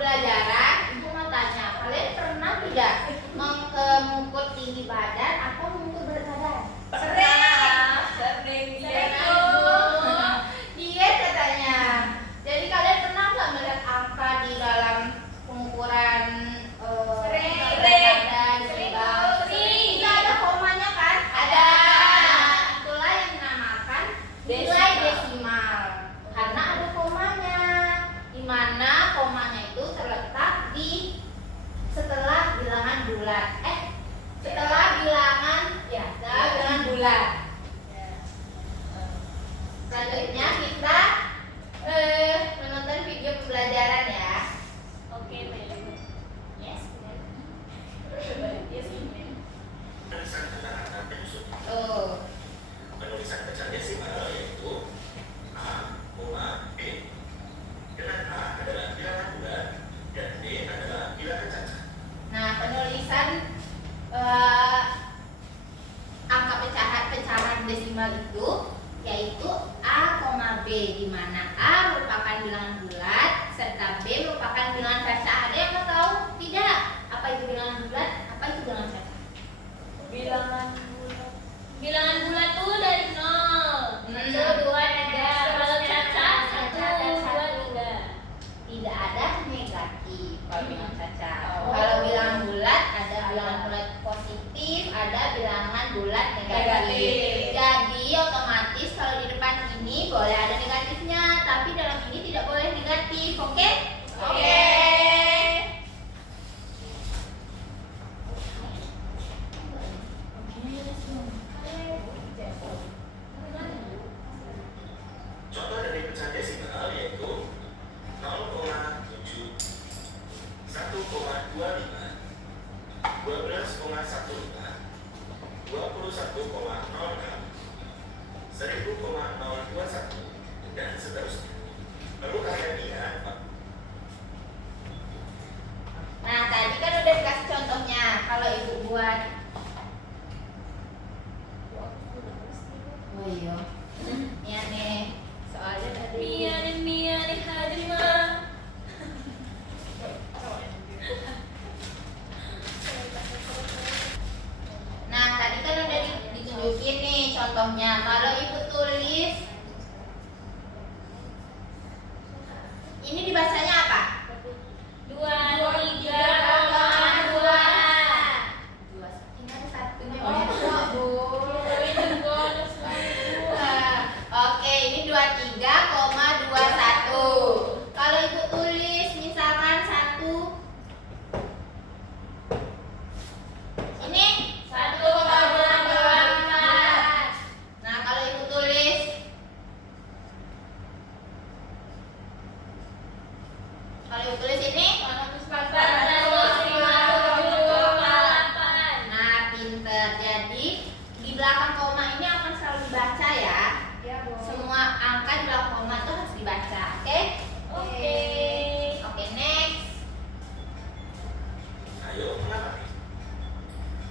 pembelajaran, Ibu mau tanya, kalian pernah tidak mengukur tinggi badan atau mengukur berat badan? Sering Diet katanya. Jadi kalian pernah nggak melihat angka di dalam pengukuran berat badan? Sering. Tidak ada komanya kan? Ada. Itulah yang dinamakan nilai desimal. Karena ada komanya. Di mana komanya itu terletak di setelah bilangan bulat. Setelah bilangan bulat. Selanjutnya kita menonton video pembelajaran ya. Oke, Meli. Yes. Yes, Meli. Penulisan kata-kata penyusun. Penulisan baca desimal yaitu A, B. Dengan A adalah bilangan bulat dan B adalah bilangan cacat. Nah, penulisan angka pecahan desimal itu yaitu A, B, di mana A merupakan bilangan bulat serta B merupakan bilangan cacat. Ada yang mau tahu tidak? Apa itu bilangan bulat? Apa itu bilangan cacat? Bilangan bulat tuh dari 0, 1, 2, 3. Kalau cacat 1, 2, 3. Tidak ada negatif kalau bilangan cacat. Kalau bilangan bulat ada bilangan bulat positif, ada bilangan bulat negatif. Jadi otomatis kalau di depan ini boleh ada negatifnya, tapi dalam ini tidak boleh negatif. Oke? Oke. Contoh dari pecahan desimal yaitu 0,7, 1,25, 12,15, 21,06, 1000,021 dan seterusnya. Perlu kalian lihat. Nah, tadi kan udah dikasih contohnya. Kalau ibu buat iya. Ya nih, soalnya tadi Mia nih Hajimah. Nah, tadi kan udah ditunjukin nih contohnya. Kalau ibu tulis ini dibacanya apa? 2, 3, 2. Ini ada satunya. Oke, ini 23,21. Kalau ibu tulis misalkan 1 ini 1,24. Nah, kalau ibu tulis ini 457,8. nah, pinter. Jadi di belakang koma ini akan selalu dibaca ya. Semua angka di belakang koma itu harus dibaca. Oke, next. Ayo mengamati.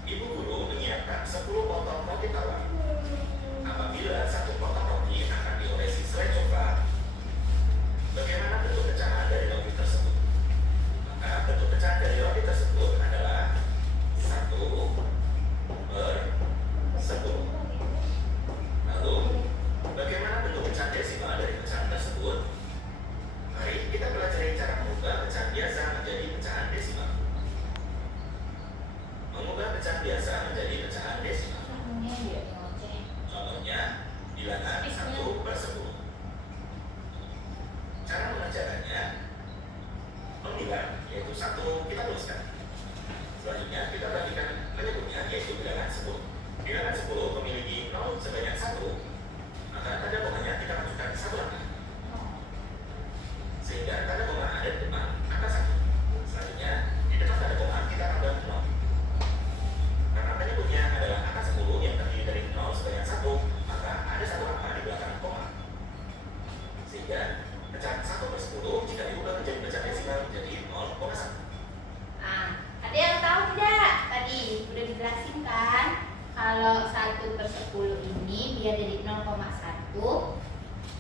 Ibu guru menyiapkan 10 potong roti tawar. Apabila satu potong roti akan diolesi selai coklat, bagaimana bentuk pecahan dari roti tersebut? Maka bentuk pecahan dari roti tersebut adalah 1/10. Lalu, bagaimana bentuk pecahan desimal dari pecahan tersebut? Mari kita pelajari cara mengubah pecahan biasa menjadi pecahan desimal. Mengubah pecahan biasa menjadi pecahan desimal. Contohnya, bilangan 1/10. Cara mengerjakannya, memilah yaitu 1 kita tuliskan. Selanjutnya kita perhatikan menyebutnya yaitu bilangan 10. Bilangan 10 memiliki 0 sebanyak 1, maka tanda komanya kita masukkan 1 angka. Sehingga tanda koma ada di depan angka 1. Selanjutnya, di depan tanda koma kita tambah 0. Karena penyebutnya adalah angka 10 yang terdiri dari 0 sebanyak 1, maka ada 1 angka di belakang koma. Sehingga pecahan 1/10 jika diubah menjadi pecahan desimal menjadi 0,1. Nah, ada yang tahu tidak? Tadi udah dijelasin kan? Kalau 1/10 ini biar jadi 0,1,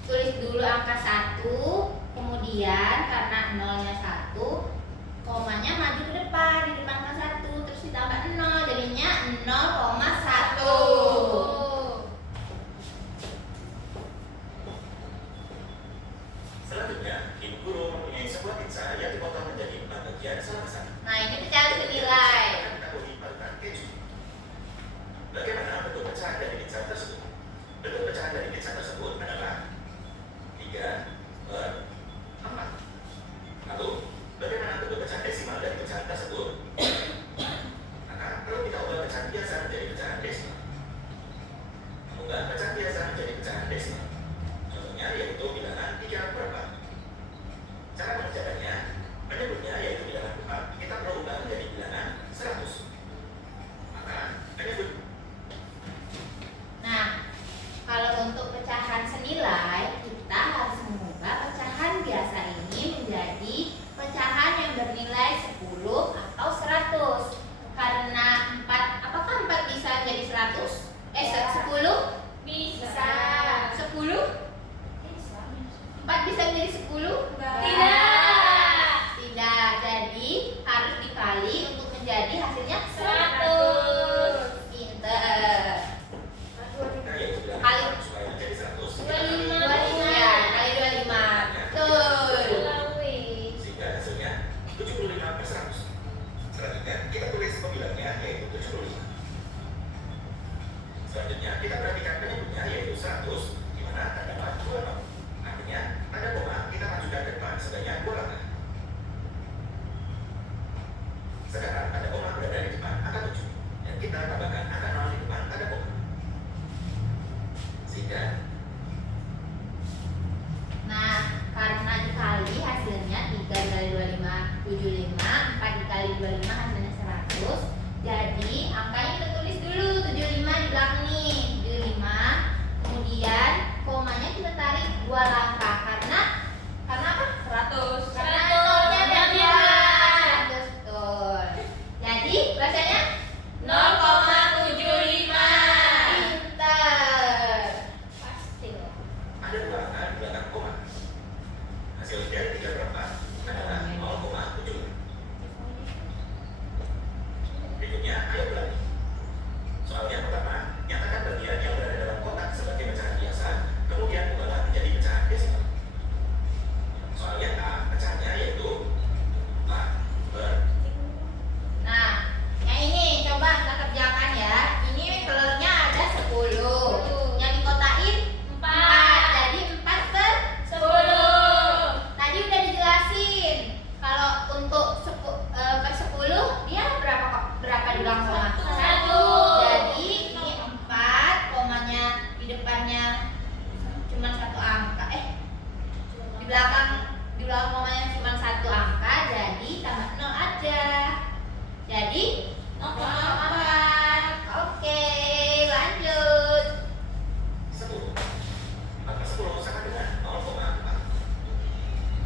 tulis dulu angka 1, kemudian karena 0-nya 1, pizza yang dipotong menjadi 4 bagian sama besar. Nah, ini pecahan senilai. Kategori parutan keju. Bagaimana bentuk pecahan dari pizza tersebut? Bentuk pecahan dari pizza tersebut adalah 3/4. Lalu, bagaimana bentuk pecahan desimal dari pecahan tersebut? Maka, perlu kita ubah pecahan biasa menjadi pecahan desimal. Mengubah pecahan biasa menjadi pecahan desimal. Contohnya yaitu bilangan 3/4. Cara mengerjakannya, menyebutnya yaitu bilangan 4, kita perlu ubah menjadi bilangan 100. Maka, menyebut. Nah, kalau untuk pecahan senilai, kita harus mengubah pecahan biasa ini menjadi pecahan yang bernilai 10 atau 100. Karena 4, apakah 4 bisa jadi 100? 10? Bisa. 10? 4 bisa menjadi 10? Tidak. Tidak. Jadi harus dikali untuk menjadi hasilnya 100. Pinter. Nah, yaitu bilangan Kali. 4 supaya menjadi 100. 25. Ya, kali 25. Betul. Sehingga hasilnya 75/100. Selanjutnya, kita tulis pembilangnya yaitu 75. Selanjutnya, kita perhatikan penyebutnya yaitu 100, di mana terdapat 2 nol. Artinya, tanda koma kita majukan ke depan sebanyak 2 langkah. Sekarang tanda koma berada di depan angka 7, dan kita tambahkan angka 0 di depan tanda koma. Sehingga, Nah, karena dikali hasilnya 3 dikali 25 75, 4 dikali 25 hasilnya 100. Jadi angkanya kita tulis dulu 75 di belakang nih, 75. Kemudian komanya kita tarik 2 langkah karena apa? 100. Karena 100. nolnya ada Nolnya 2. Betul. Jadi bacanya 0,75. pinter. Pasti. ada 2 angka di belakang koma. Hasil dari 3/4 adalah 0,7. Berikutnya, ayo ulangi. Soal yang pertama, nyatakan bagian yang berada dalam kotak sebagai pecahan biasa, kemudian ubahlah menjadi pecahan desimal. Soal yang A, pecahannya yaitu 4/. Nah, yang ini coba kita kerjakan ya. Ini telurnya ada 10. Yang dikotain 4. Jadi 4/10. Tadi udah dijelasin. Kalau untuk per 10 dia berapa di belakang koma? 1. Jadi ini 4, komanya di depannya cuma 1 angka. Di belakang komanya cuma 1 angka, jadi tambah 0 aja. Jadi 0,4. Oke, lanjut. 10. Maka 10 sama dengan 0,4.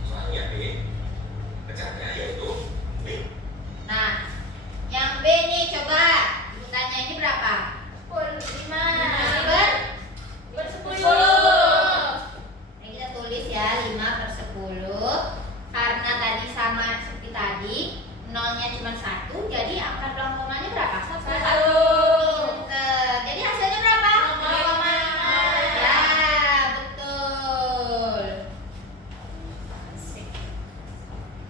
Soal yang B, pecahannya yaitu 5. Nah, yang B nih coba urutannya ini berapa? 5 Per 10. Ini kita tulis ya 5/10. Karena tadi sama seperti tadi, nolnya cuma 1, jadi angka belakang komanya berapa? 1. Pinter. Jadi hasilnya berapa? 0,5. Ya, betul.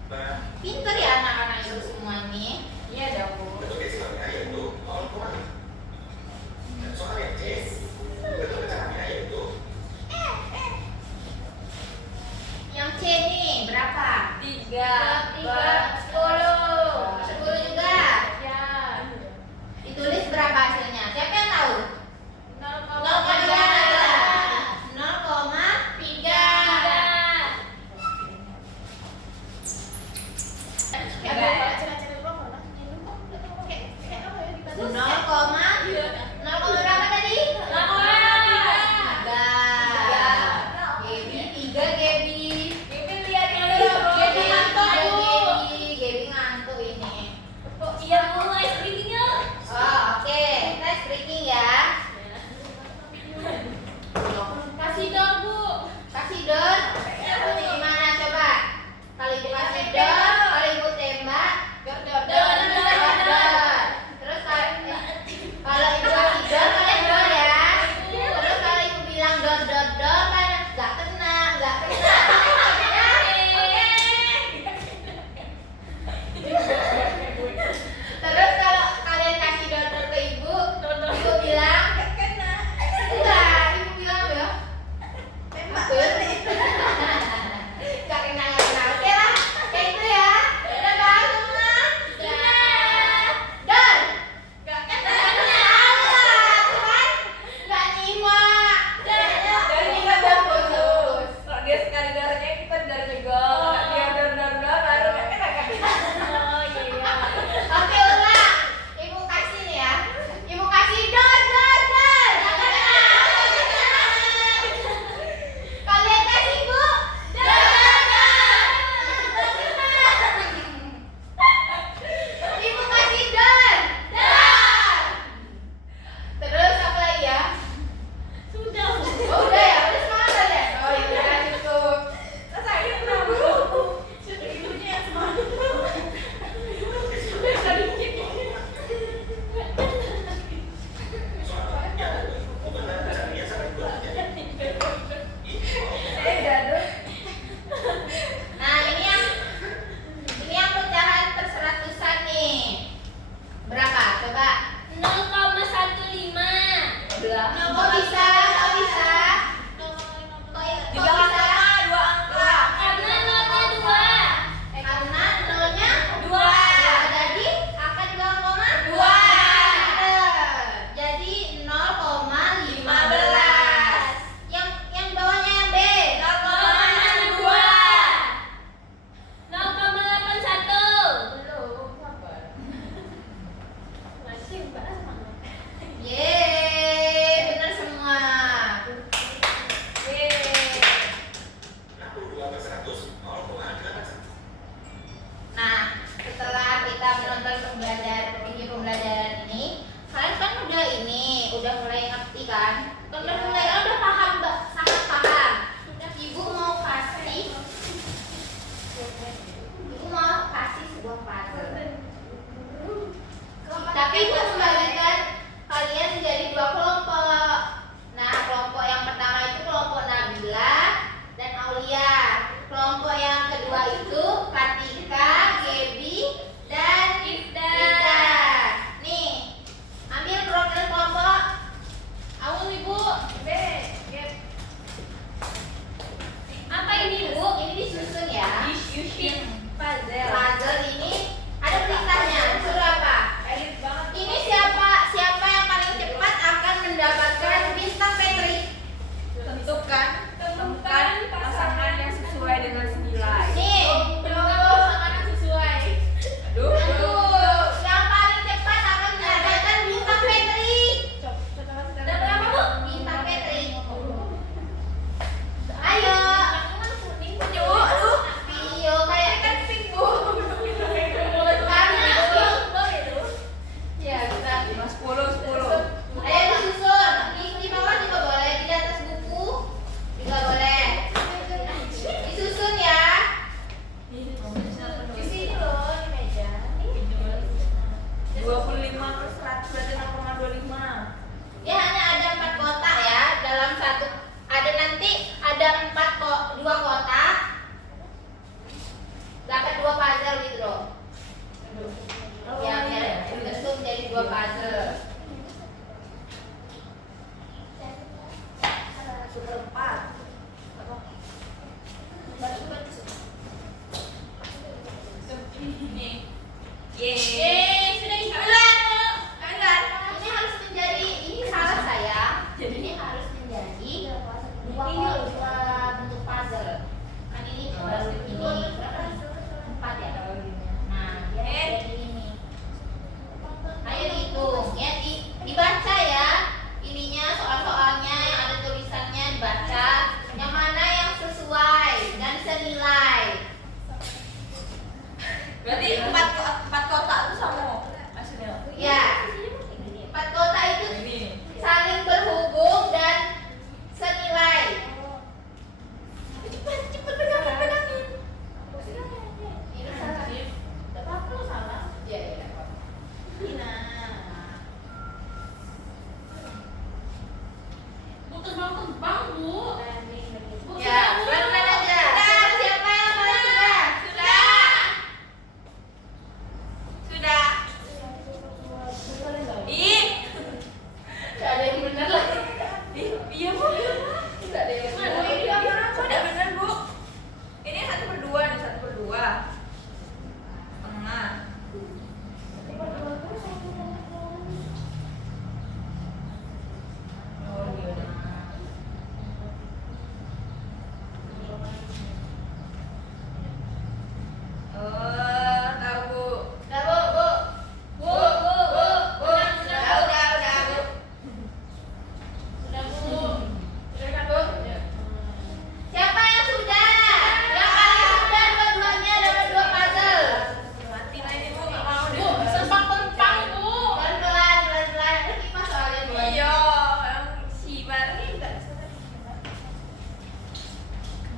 Nah, Pinter ya anak-anak itu semua ini. Iya dong, Bu. bentuk desimalnya yaitu 0,5. Dan soal yang C, bentuk pecahannya yaitu Yang C nih berapa? 3/10. 10 juga. Ya. Ditulis berapa hasilnya? Siapa yang tahu? 0,3. 0,3. Berapa tadi? 3. Gaby 3 Gaby. Gaby ngantuk ini. Iya, Bu, ice creamnya. Oh, oke. Kita breaking ya. Kasih dong, Bu. Kasih dor. Gimana coba? Kalau ibu kasih dor, kalau ibu tembak, setelah kita menonton video pembelajaran ini, kalian kan udah mulai ngerti kan? Udah paham, Mbak, sangat paham. Ibu mau kasih sebuah puzzle. Tapi Ibu membagikan kalian menjadi 2 kelompok. Nah, kelompok yang pertama itu kelompok Nabila dan Aulia. Kelompok yang kedua itu Katika, Gaby, dan Ida. Nih, ambil program kelompok. Awal Ibu. Apa ini Bu? Ini disusun ya. Disusun Puzzle ini ada perintahnya. Suruh apa? Elit banget. Ini siapa yang paling cepat akan mendapatkan bintang Petri? Temukan pasangan yang sesuai dengan senilai. Nih, Pasangan yang sesuai. Aduh. yang paling cepat akan mendapatkan bintang Petri. Ada berapa Bu? Bintang Petri. Ayo. Video kayak kan pink Bu. Karena ya kita. 10. Ayo disusun. Di bawah juga boleh, di atas buku juga boleh. Disusun ya. Di sini loh, di meja. 25 per 100 berarti 0,25. Dia hanya ada 4 kotak ya, dalam satu ada 2 kotak. Dapat 2 puzzle gitu loh. Ya, biar disusun jadi 2 puzzle. Yeay, sudah isi. Ini harus menjadi, ini salah saya. Jadi ini harus menjadi 2 bentuk puzzle. Kan ini baru ini 4 ya. Nah, dia harus jadi ini. Ayo dihitung ya, dibaca ya. Ininya soal-soalnya yang ada tulisannya dibaca. Yang mana yang sesuai dan senilai. Berarti 4 kotak itu sama hasilnya. Ya, 4 kotak itu Ini. saling berhubung dan senilai. Cepet pegangin. Ini salah. Tapi aku salah. Iya. Bu, terbang Bu. Ya, pelan-pelan aja. Siapa yang paling sudah? Ih. Gak ada yang bener lagi. Iya Bu. Gak ada yang bener. Kok tidak benar Bu? Ini 1/2 nih, 1/2. Tengah. Oh iya. Oh, tahu Bu. Udah, Bu. Udah, Bu. Sudah Bu. Udah, Bu. Siapa yang sudah? Yang paling sudah dua-duanya dapat 2 puzzle. Mati lah ini Bu, nggak mau deh. Bu, sempang-sempang Bu. Pelan-pelan. Ini mas soalnya Bu. Iya, yang si Barni enggak.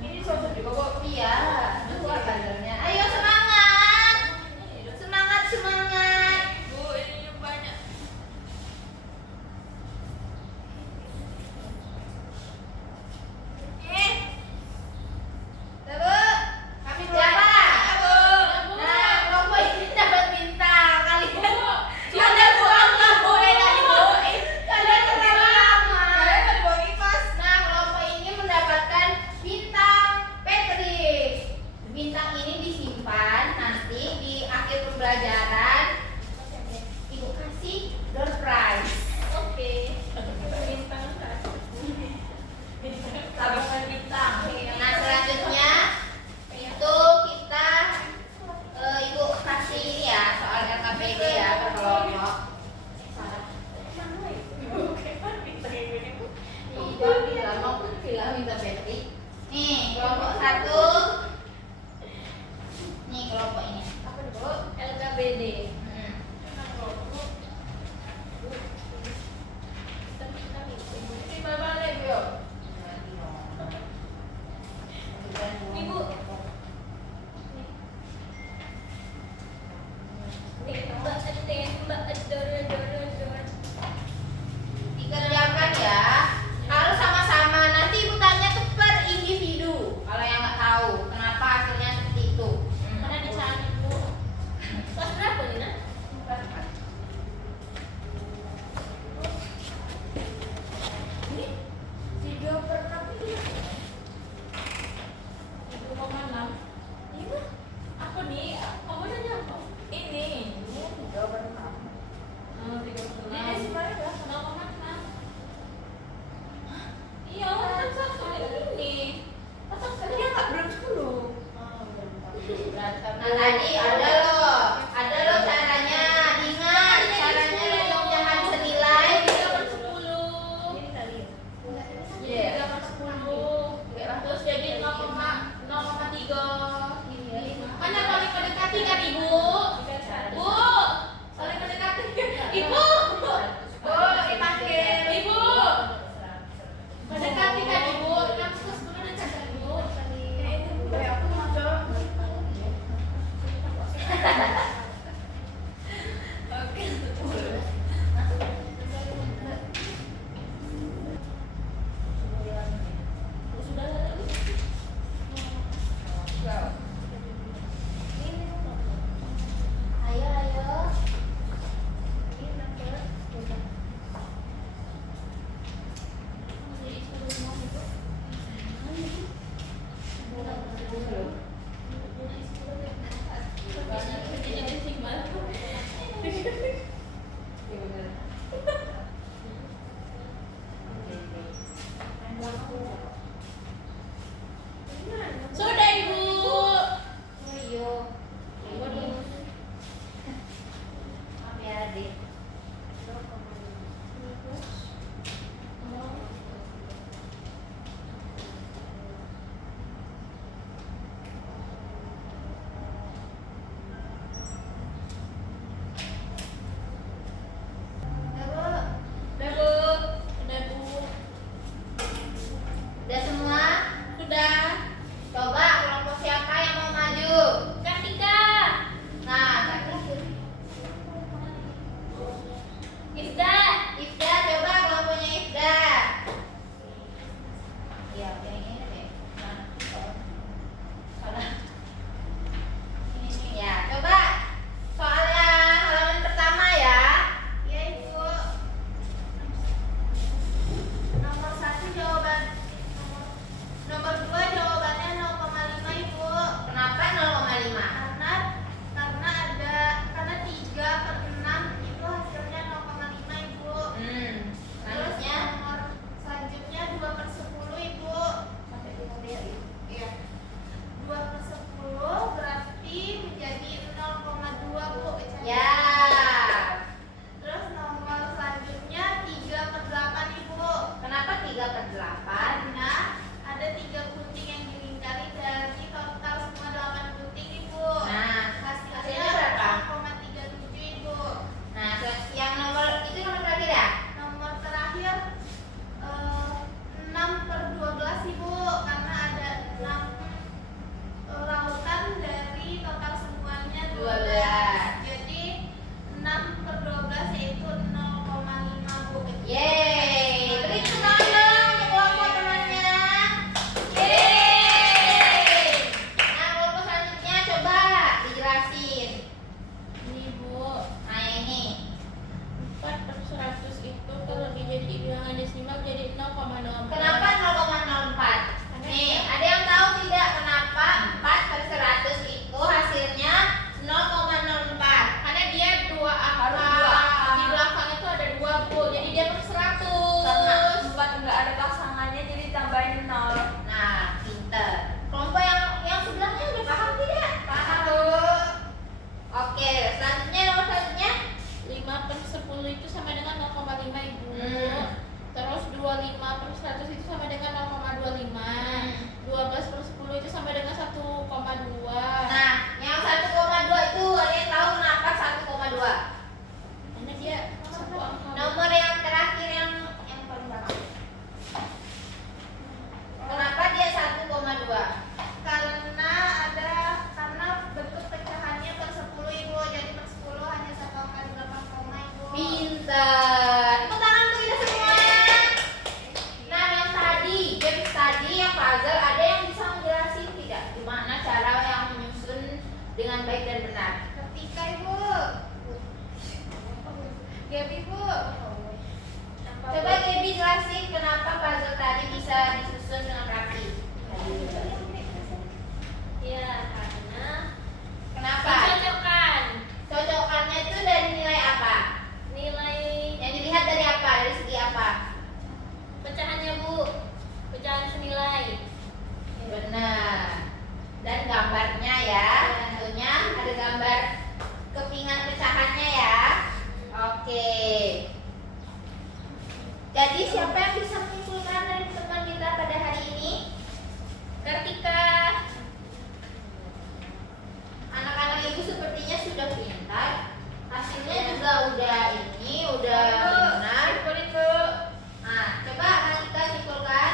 Ini sobat juga kok. Iya, 2 puzzle-nya. Ayo semangat. Semangat. Bu, ini banyak. Udah, Bu. Kami siapa? Bu. Nah, kelompok ini dapat bintang. Kalian Sudah Bu, Allah Bu, enak Bu. kalian terlalu lama. Kalian kan bawa kipas. Nah, kelompok ini mendapatkan bintang Petri. Bintang ini disimpan nanti di akhir pembelajaran. Ibu kasih door prize. Oke. Tabungan bintang. Nah, selanjutnya itu kita ibu kasih ini ya soal LKPD ya per kelompok. Bilang minta Petri. Nih kelompok 1. Nih kelompok ini. LKBD. Ibu. Dikerjakan ya, harus sama-sama. Nanti ibu tanya tuh per individu. Kalau yang nggak tahu kenapa hasilnya seperti itu. Mana dicari Bu? Kelas berapa nih, Nak? Ini 3/6 ini. 3,6. Ini mah aku nih, kamu nanya apa? Ini 3/6. Oh, 3/6. Ini desimalnya berapa? 0,6. Iya, kan satu ini. Otak saya nggak belum 10. Nah tadi ada loh caranya. Ingat caranya lo jangan senilai. 3/10. Iya, 3/10. Terus jadi 0,3. Mana paling mendekati kan Ibu? Bu, paling mendekati Ibu. Bu, dipanggil Ibu. Mendekati kan Ibu? 6/10 dekat kan Ibu? Sudah lagi. Ayo. Sudah Ibu. Ayo. Maaf ya, Adik. Udah Bu. Udah Bu. Udah semua? Sudah. Coba kelompok siapa yang mau maju? Kartika. Nah, tadi Ifda. Ifda, coba kelompoknya Ifda. Iya, yang ini deh. Salah. Ini ya, coba soalnya halaman pertama ya. Iya Ibu. Nomor 1 jawaban. Nomor 2 jawabannya 0,5 Ibu. Kenapa 0,5? Karena 3/6 itu hasilnya 0,5 Ibu. Terus Selanjutnya nomor selanjutnya 2/10 Ibu. Iya. 2/10 berarti menjadi 0,2 Bu. ya. Terus nomor selanjutnya 3/8 Ibu. Kenapa 3/8? Karena ada 3 gunting yang dilingkari dari total semua 8 gunting Ibu. Nah, Hasilnya berapa? 0,37 Ibu. Nah, yang nomor itu nomor terakhir ya? Nomor terakhir 6/12 Ibu, karena ada 6 rautan dari total semuanya 12. Jadi 6/12 yaitu 0,5 Bu. Yeay, beri tepuk tangan dong untuk kelompok temannya. Yeay. Nah, kelompok selanjutnya coba dijelasin. Ini Bu. Nah, ini 4/100 itu kalau dijadi bilangan desimal jadi 0,04. kenapa 0,04? Nih, ada yang tahu tidak kenapa 4/100 itu hasilnya 0,04? Karena dia dua angka. Harus dua angka. Di belakang itu ada 2 Bu. Jadi dia per 100. Karena 4 enggak ada pasangannya jadi tambahin 0. Nah, pinter. Kelompok yang sebelahnya udah paham tidak? Paham Bu. Oke, selanjutnya nomor selanjutnya 5/10 itu sama dengan 0,5 Ibu. Terus 25/100 itu sama dengan 0,25. 12/10 itu sama dengan 1,2. Nah, yang 1,2 itu ada udah ini udah benar. Simpulin Bu. Nah, coba Malika simpulkan.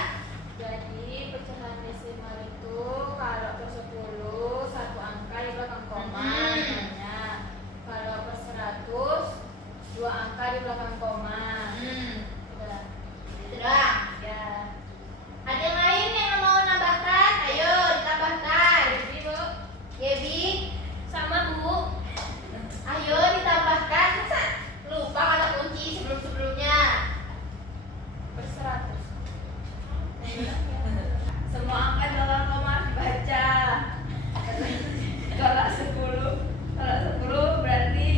Jadi pecahan desimal itu kalau per 10 satu angka di belakang koma namanya. Kalau per 100 dua angka di belakang koma. Udah. Itu doang. Ya. Ada yang lain yang mau nambahkan? Ayo ditambahkan. Jadi Bu, Gebi, sama Bu. ayo ditambahkan. Masa lupa kata kunci sebelum-sebelumnya? Per 100. Semua angka di belakang koma harus dibaca. Kalau 10 berarti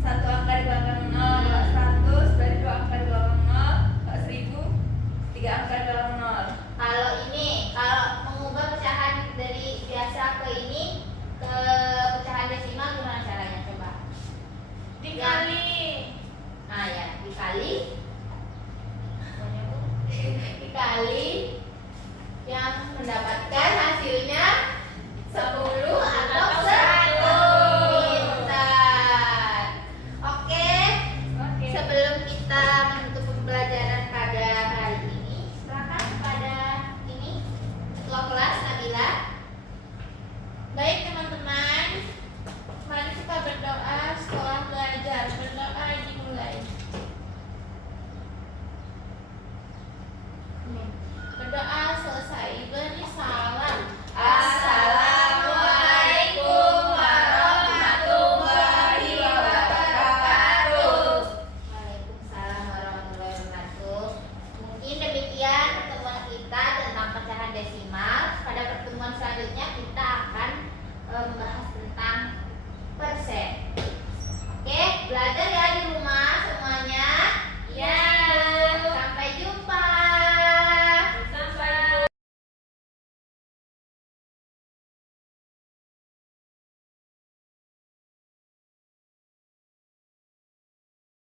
satu angka di belakang 0. Kalau 100 berarti dua angka di belakang 0. Kalau 1000 tiga angka di belakang 0. Kalau ini, kalau mengubah pecahan dari biasa ke ini ke pecahan desimal gimana caranya coba? Dikali. Nah ya, dikali dikali yang mendapatkan hasilnya 10 atau 100. Pintar. Oke, Oke. sebelum kita menutup pembelajaran pada hari ini, silakan kepada ini ketua kelas Nabila. Baik teman-teman, mari kita berdoa setelah belajar. Berdoa dimulai. Berdoa selesai. Beri salam. Assalamualaikum warahmatullahi wabarakatuh. Waalaikumsalam warahmatullahi wabarakatuh. Mungkin demikian pertemuan kita tentang pecahan desimal. Pada pertemuan selanjutnya kita akan membahas tentang